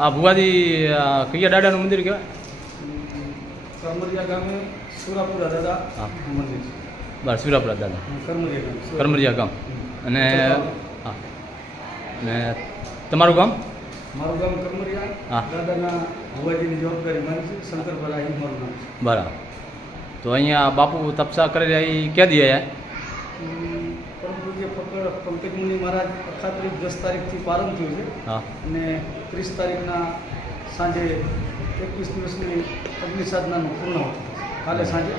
આ ભુવાજી કયા દાદાનું મંદિર કહેવાય? કરમરિયા ગામે સુરાપુરા દાદા મંદિર. બરાબર, સુરાપુરા દાદા, કરમરિયા ગામ. અને હા, અને તમારું ગામ? મારું ગામ કરમરિયા. હા, દાદાના ભુવાજીની જવાબદારી મારી છે. શંકરભાઈ અહીં મારું નામ. બરાબર. તો અહીંયા બાપુ તપસા કરેલા એ ક્યાં દી આવ્યા? પરમ પૂજ્ય પંકજ મુનિ મહારાજ 10 તારીખથી પ્રારંભ થયું છે. હા, અને 30 તારીખના સાંજે 21 દિવસની અગ્નિ સાધનાનું પૂર્ણ કાલે સાંજે.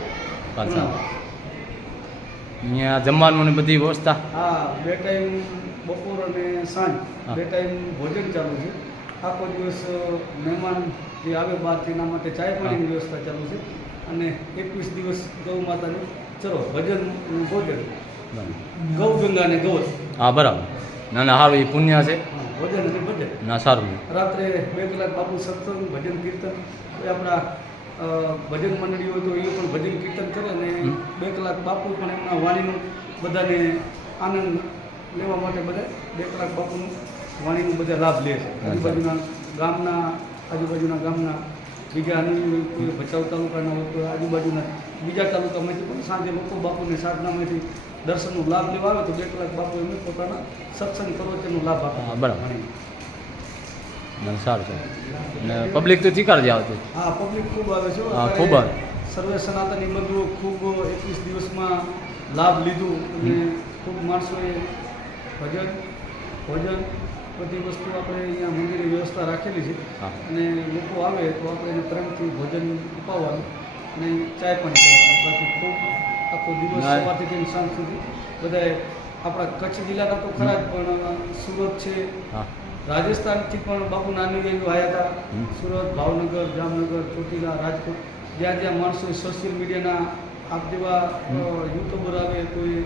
અહીંયા જમવાનું ને બધી વ્યવસ્થા? હા, 2 ટાઈમ બપોર અને સાંજ 2 ટાઈમ ભોજન ચાલુ છે. આખો દિવસ મહેમાન જે આવે બહારથી એના માટે ચાય પાણીની વ્યવસ્થા ચાલુ છે. અને 21 દિવસ ગૌ માતાનું ચલો ભજન અને ભોજન, ગૌ ગંગા અને ગૌ. હા, બરાબર. ના ના, સારું, એ પુણ્ય છે. ભજન અને ભજન. ના, સારું. રાત્રે 2 કલાક બાપુ સત્સંગ, ભજન કીર્તન. એ આપણા ભજન મંડળીઓ તો એ પણ ભજન કીર્તન કરે. અને 2 કલાક બાપુ પણ એમના વાણીનું બધાને આનંદ લેવા માટે બધા 2 કલાક બાપુનું વાણીનું બધા લાભ લે છે. આજુબાજુના ગામના બીજા અન્ય કોઈ ભચાઉ તાલુકાના હોય તો આજુબાજુના બીજા તાલુકામાંથી પણ સાંજે લોકો બાપુને સાધનામાંથી દર્શનનો લાભ લેવા આવે તો 2 કલાક બાપુ એમને પોતાના સત્સંગ પ્રવચનનો લાભ આપે. બરાબર, સારું છે. અને પબ્લિક તો ચીકાર જ આવતી? હા, પબ્લિક ખૂબ આવે છે. હા, ખૂબ આવે. સર્વે સનાતની બંધુઓ ખૂબ 21 દિવસમાં લાભ લીધું. અને ખૂબ માણસોએ ભજન ભોજન બધી વસ્તુ આપણે અહીંયા મંદિરે વ્યવસ્થા રાખેલી છે. અને લોકો આવે તો આપણે એને પ્રેમથી ભોજન અપાવવાનું અને ચાય પણ પીવાનું. બાકી ખૂબ આખો દિવસ સવારથી લઈને સાંજ સુધી બધાએ આપણા કચ્છ જિલ્લાના તો ખરા જ, પણ સુરત છે, રાજસ્થાનથી પણ બાપુના અનુયાયીઓ આવ્યા હતા. સુરત, ભાવનગર, જામનગર, ચોટીલા, રાજકોટ, જ્યાં જ્યાં માણસો સોશિયલ મીડિયાના આપ જેવા યુટ્યુબર આવે, કોઈ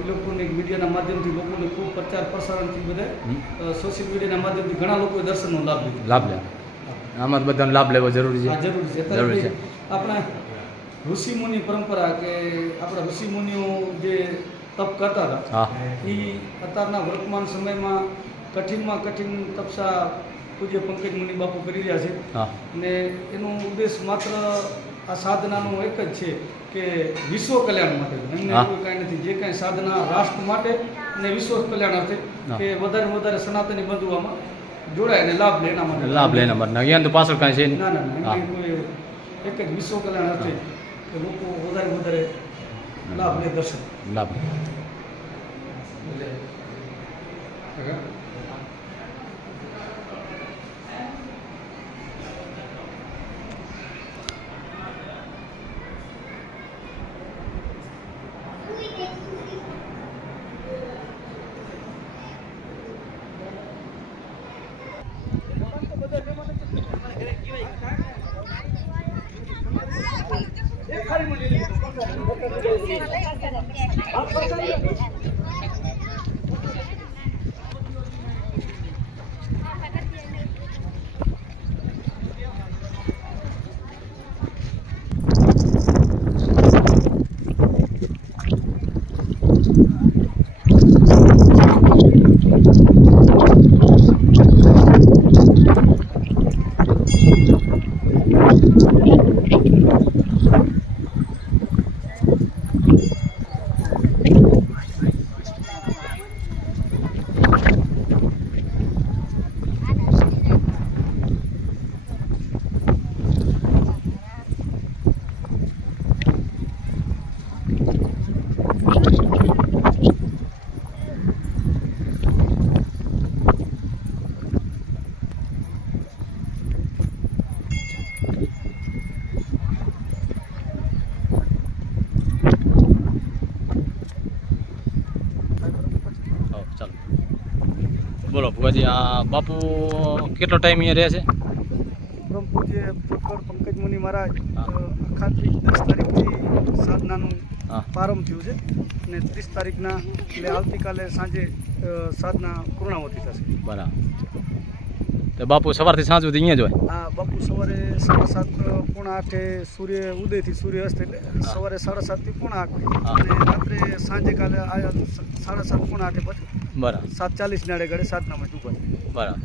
ઇલેક્ટ્રોનિક મીડિયાના માધ્યમથી લોકોને ખૂબ પ્રચાર પ્રસારણથી બધા સોશિયલ મીડિયાના માધ્યમથી ઘણા લોકોએ દર્શનનો લાભ લીધો. લાભ લે, આમાં બધાનો લાભ લેવો જરૂરી છે. જરૂરી છે. આપણા ઋષિમુનિ પરંપરા કે આપણા ઋષિમુનિઓ જે તપ કરતા હતા એ અત્યારના વર્તમાન સમયમાં કઠિનમાં કઠિન તપસા પૂજ્ય પંકજ મુનિ બાપુ કરી રહ્યા છે. અને એનો ઉદ્દેશ માત્ર આ સાધનાનો એક જ છે કે વિશ્વ કલ્યાણ માટે. એમને કોઈ કાંઈ નથી. જે કાંઈ સાધના રાષ્ટ્ર માટે અને વિશ્વ કલ્યાણ અર્થે કે વધારે સનાતની બંધુઓમાં જોડાય અને લાભ લે એના માટે. લાભ લે એના માટે. અહીંયા તો પાછળ કાંઈ છે? ના, કોઈ એક જ વિશ્વ કલ્યાણ અર્થે કે લોકો વધારે લાભ લે, દર્શન લાભ. બોલો ભુવાજી, આ બાપુ કેટલો ટાઈમ અહીંયા રહે છે? બ્રહ્મ પૂજ્ય ફૂટકર પંકજ મુનિ મહારાજ હા. અખાત્રિક 10 તારીખથી સાધનાનું હા. પ્રારંભ થયું છે અને 30 તારીખના એટલે આવતીકાલે સાંજે સાધના પૂર્ણાવતી થશે. બરાબર. તો બાપુ સવારથી સાંજ સુધી અહીંયા જ હોય? આ બાપુ સવારે 7:30 પોણા 8 સૂર્ય ઉદયથી સૂર્ય અસ્ત એટલે સવારે 7:30 થી પોણા 8 હા. અને રાત્રે સાંજે કાલે આયા 7:30 પોણા 8 પછી બરાબર 7:40 નાડે ઘડે સાધનામાં ડૂબાય. બરાબર.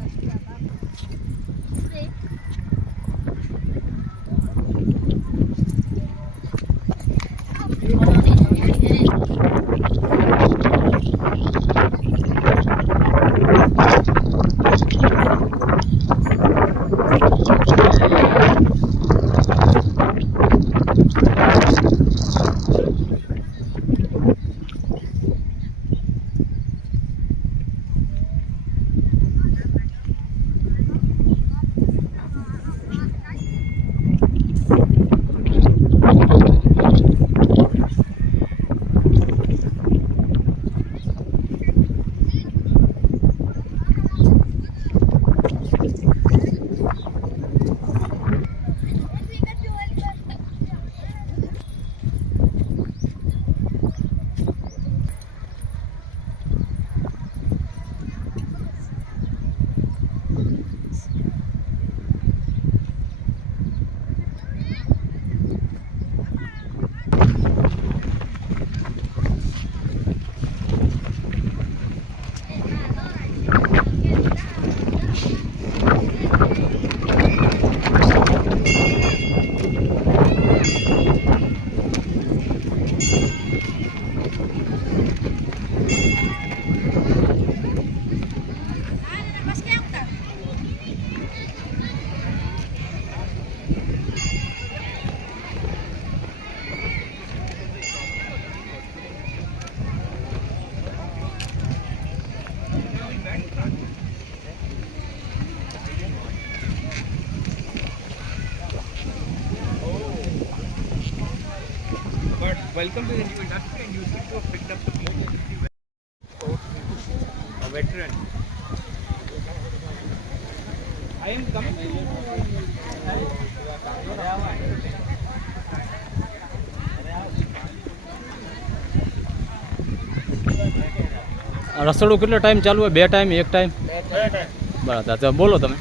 Welcome to the new industry, and you seem to have picked up the a veteran. I am coming to રસોડું કેટલો ટાઈમ ચાલુ હોય? 2 ટાઈમ, 1 ટાઈમ? બરાબર. તો બોલો તમે.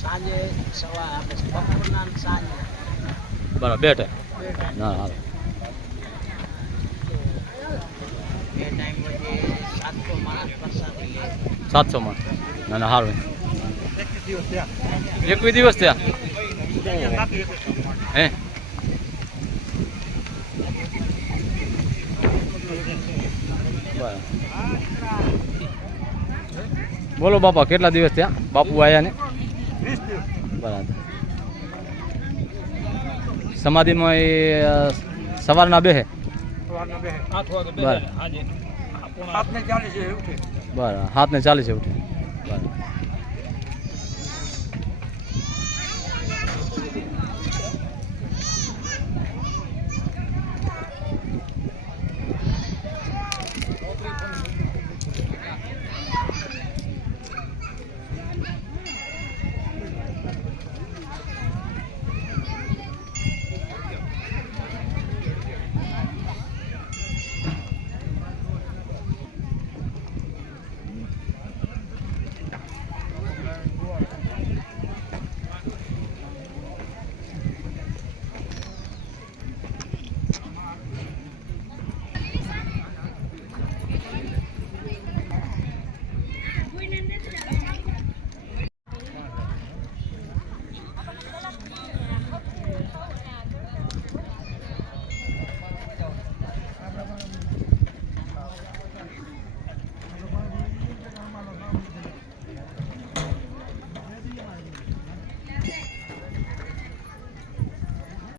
સાંજે સવાર આપણે બપોરના અને સાંજે બરાબર, 2 ટાઈમ. ના હાલો. બે ટાઈમ વચ્ચે 700 માણસ પ્રસાદી લે. 700 માં? ના ના સારું. 21 દિવસ થયા? હે? બરાબર. બોલો બાપા, કેટલા દિવસ થયા બાપુ આવ્યા ને? બરાબર. સમાધિમાં એ સવારના બેહે? બરાબર. 7:40 બરાબર, 7:40 ઉઠે. બરાબર.